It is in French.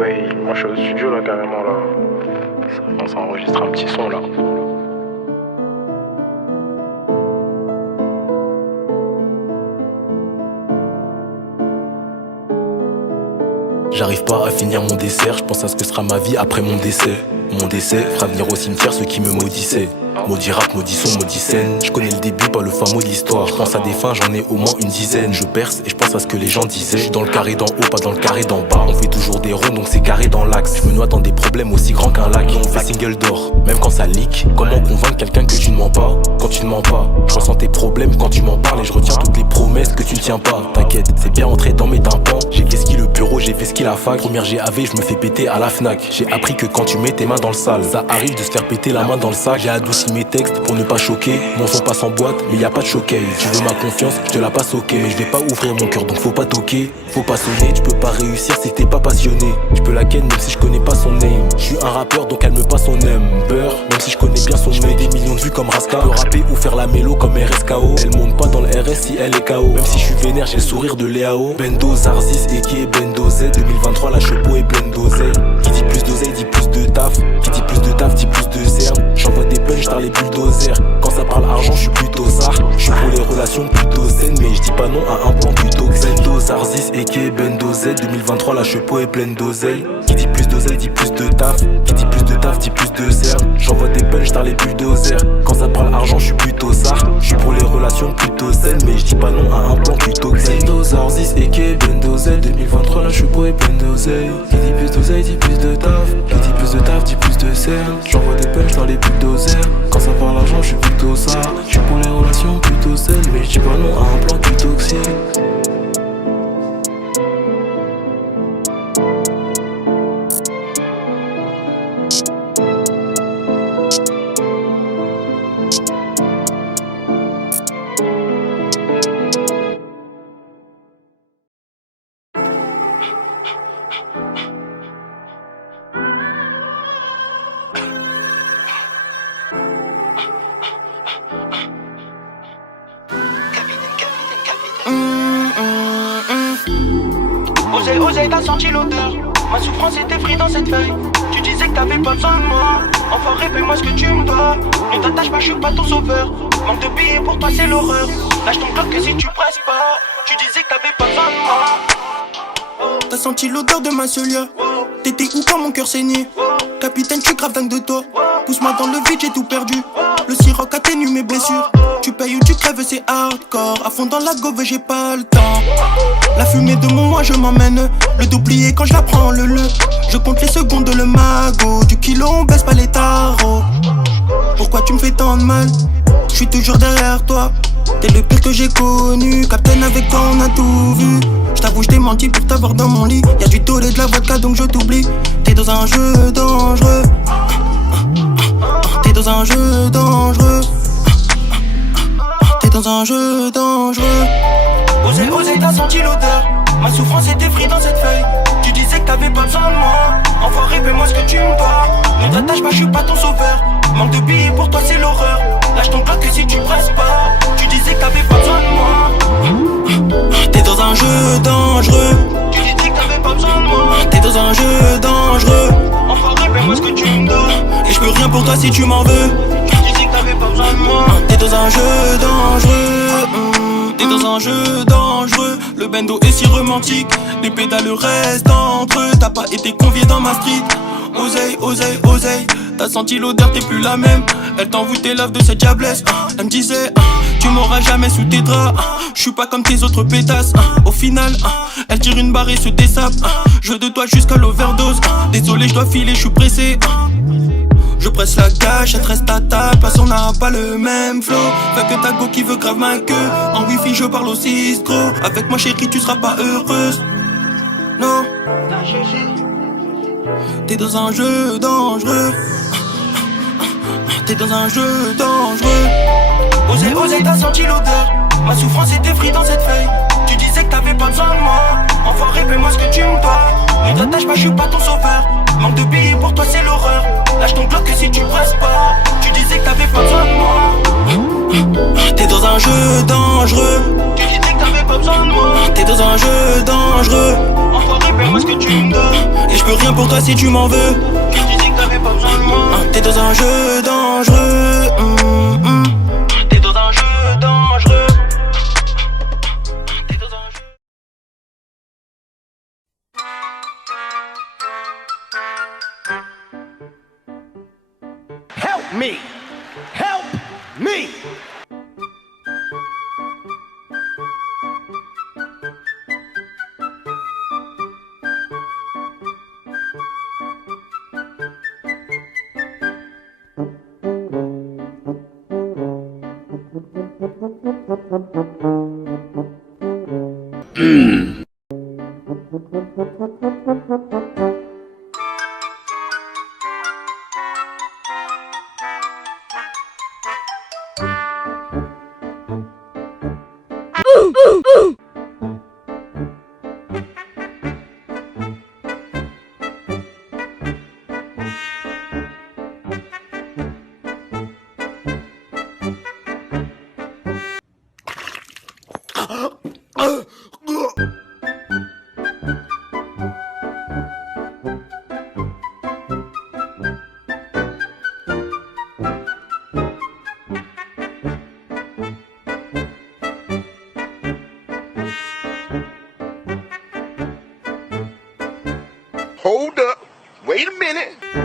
Ouais, moi je suis au studio là carrément là. On s'enregistre un petit son là. J'arrive pas à finir mon dessert, je pense à ce que sera ma vie après mon décès. Mon décès fera venir au cimetière ceux qui me maudissaient. Maudit rap, maudit son, maudit scène. Je connais le début, pas le fin mot de l'histoire. Je pense à des fins, j'en ai au moins une dizaine. Je perce et je pense à ce que les gens disaient. Je suis dans le carré d'en haut, pas dans le carré d'en bas. On fait toujours des ronds, donc c'est carré dans l'axe. Je me noie dans des problèmes aussi grands qu'un lac. On fait single d'or, même quand ça leak. Comment convaincre quelqu'un que tu ne mens pas quand tu ne mens pas? Je ressens tes problèmes quand tu m'en parles et je retiens toutes les promesses que tu ne tiens pas. T'inquiète, c'est bien entré dans mes tympans. J'ai fait ski le bureau, j'ai fait ski la fac. Première GAV, je me fais péter à la Fnac. J'ai appris que quand tu mets tes mains dans le sale, ça arrive de se faire péter la main dans le sac. J'ai adouci mes textes pour ne pas choquer. Mon son passe en boîte, mais y a pas de showcase. Tu veux ma confiance, je te la passe ok. Mais je vais pas ouvrir mon cœur, donc faut pas toquer. Faut pas sonner, tu peux pas réussir si t'es pas passionné. Je peux la ken même si je connais pas son name. Je suis un rappeur donc elle me passe son number. Même si je connais bien son name. Des millions de vues comme Raska. Peut rapper ou faire la mélo comme RSKO. Elle monte pas dans le RS si elle est KO. Même si je suis vénère, j'ai le sourire de Léao. Bendo, Zarzis, Eke, Bendo Z. 2023, la chepo est pleine d'oseille. Qui dit plus d'oseille dit plus de taf. Qui dit plus de taf dit plus de zerne. J'envoie des punch dans les bulldozers. Quand ça parle argent, je suis plutôt zar. Je suis pour les relations plutôt saines, mais je dis pas non à un plan plutôt que Bendo, Zarzis, Eke, Bendo Z. 2023, la chepo est pleine d'oseille. Qui dit plus d'oseille dit plus de taf. Qui dit plus de taf dit plus de zerne. J'envoie des punch dans les bulldozers. Quand ça parle argent, je suis plutôt zar. Je suis pour les relations plutôt saines, mais je dis pas non à un plan plutôt que Bendo, Zarzis, Eke, Bendo Z. 2023, la chepo est pleine d'oseille. Qui dit plus d'oseille dit plus de taf. Qui dit plus de taf dit plus de zerne. J'envoie des punch dans les bulldozers. Quand ça parle argent, je suis plutôt ça. Je suis pour les relations plutôt saines, mais je dis pas non à un plan plus toxique. Osé, t'as senti l'odeur. Ma souffrance était frite dans cette feuille. Tu disais que t'avais pas besoin de moi. Enfoiré, fais-moi ce que tu me dois. Ne t'attache pas, je suis pas ton sauveur. Manque de billets pour toi, c'est l'horreur. Lâche ton bloc que si tu presses pas. Tu disais que t'avais pas besoin de moi. T'as senti l'odeur de ma solia. T'étais où quand mon cœur saignait? Capitaine, je suis grave dingue de toi. Pousse-moi dans le vide, j'ai tout perdu. Le siroc atténue mes blessures. Tu payes ou tu crèves, c'est hardcore. À fond dans la gove, j'ai pas le temps. La fumée de mon moi, je m'emmène. Le doublier quand je la prends, le. Je compte les secondes, le magot. Du kilo, on baisse pas les tarots. Pourquoi tu me fais tant de mal? Je suis toujours derrière toi. T'es le pire que j'ai connu. Captain, avec toi, on a tout vu. J't'avoue, j't'ai menti pour t'avoir dans mon lit. Y'a du toll et de la vodka, donc je t'oublie. T'es dans un jeu dangereux. T'es dans un jeu dangereux. T'es dans un jeu dangereux. Osé, t'as senti l'odeur. Ma souffrance était frite dans cette feuille. Tu disais que t'avais pas besoin de moi. Enfoiré, fais-moi ce que tu me dois. Ne t'attache pas, je suis pas ton sauveur. Manque de billets pour toi, c'est l'horreur. Lâche ton bloc que si tu presses pas. Tu disais que t'avais pas besoin de moi. T'es dans un jeu dangereux. Tu disais que t'avais pas besoin de moi. T'es dans un jeu dangereux. Enfoiré, fais-moi ce que tu me dois. Et je peux rien pour toi si tu m'en veux. Tu disais que t'avais pas besoin de moi. T'es dans un jeu dangereux. T'es dans un jeu dangereux. Le bendo est si romantique. Les pédales restent entre eux. T'as pas été convié dans ma street. Oseille, oseille, oseille. T'as senti l'odeur, t'es plus la même. Elle t'envoûtait l'œuf de cette diablesse. Elle me disait, tu m'auras jamais sous tes draps. Je suis pas comme tes autres pétasses. Au final, elle tire une barre et se dessape. Je veux de toi jusqu'à l'overdose. Désolé, je dois filer, je suis pressé. Je presse la gâche, elle reste à table. Parce qu'on n'a pas le même flow. Fait que ta go qui veut grave ma queue. En wifi, je parle au Cisco. Avec moi, chérie, tu seras pas heureuse. Non. T'es dans un jeu dangereux. T'es dans un jeu dangereux. Osé, t'as senti l'odeur. Ma souffrance était frite dans cette feuille. Tu disais que t'avais pas besoin de moi. Enfoiré, fais-moi ce que tu me dois. Ne t'attache pas, je suis pas ton sauveur. Manque de billets pour toi, c'est l'horreur. Lâche ton bloc que si tu presses pas. Tu disais que t'avais pas besoin de moi. T'es dans un jeu dangereux. Tu disais que t'avais pas besoin de moi. T'es dans un jeu dangereux. Enfoiré, paie-moi ce que tu me dois. Et je peux rien pour toi si tu m'en veux. Tu disais que t'avais pas besoin de moi. T'es dans un jeu dangereux. T'es dans un jeu dangereux. T'es dans un jeu. Help me! Help me! Hold up. Wait a minute.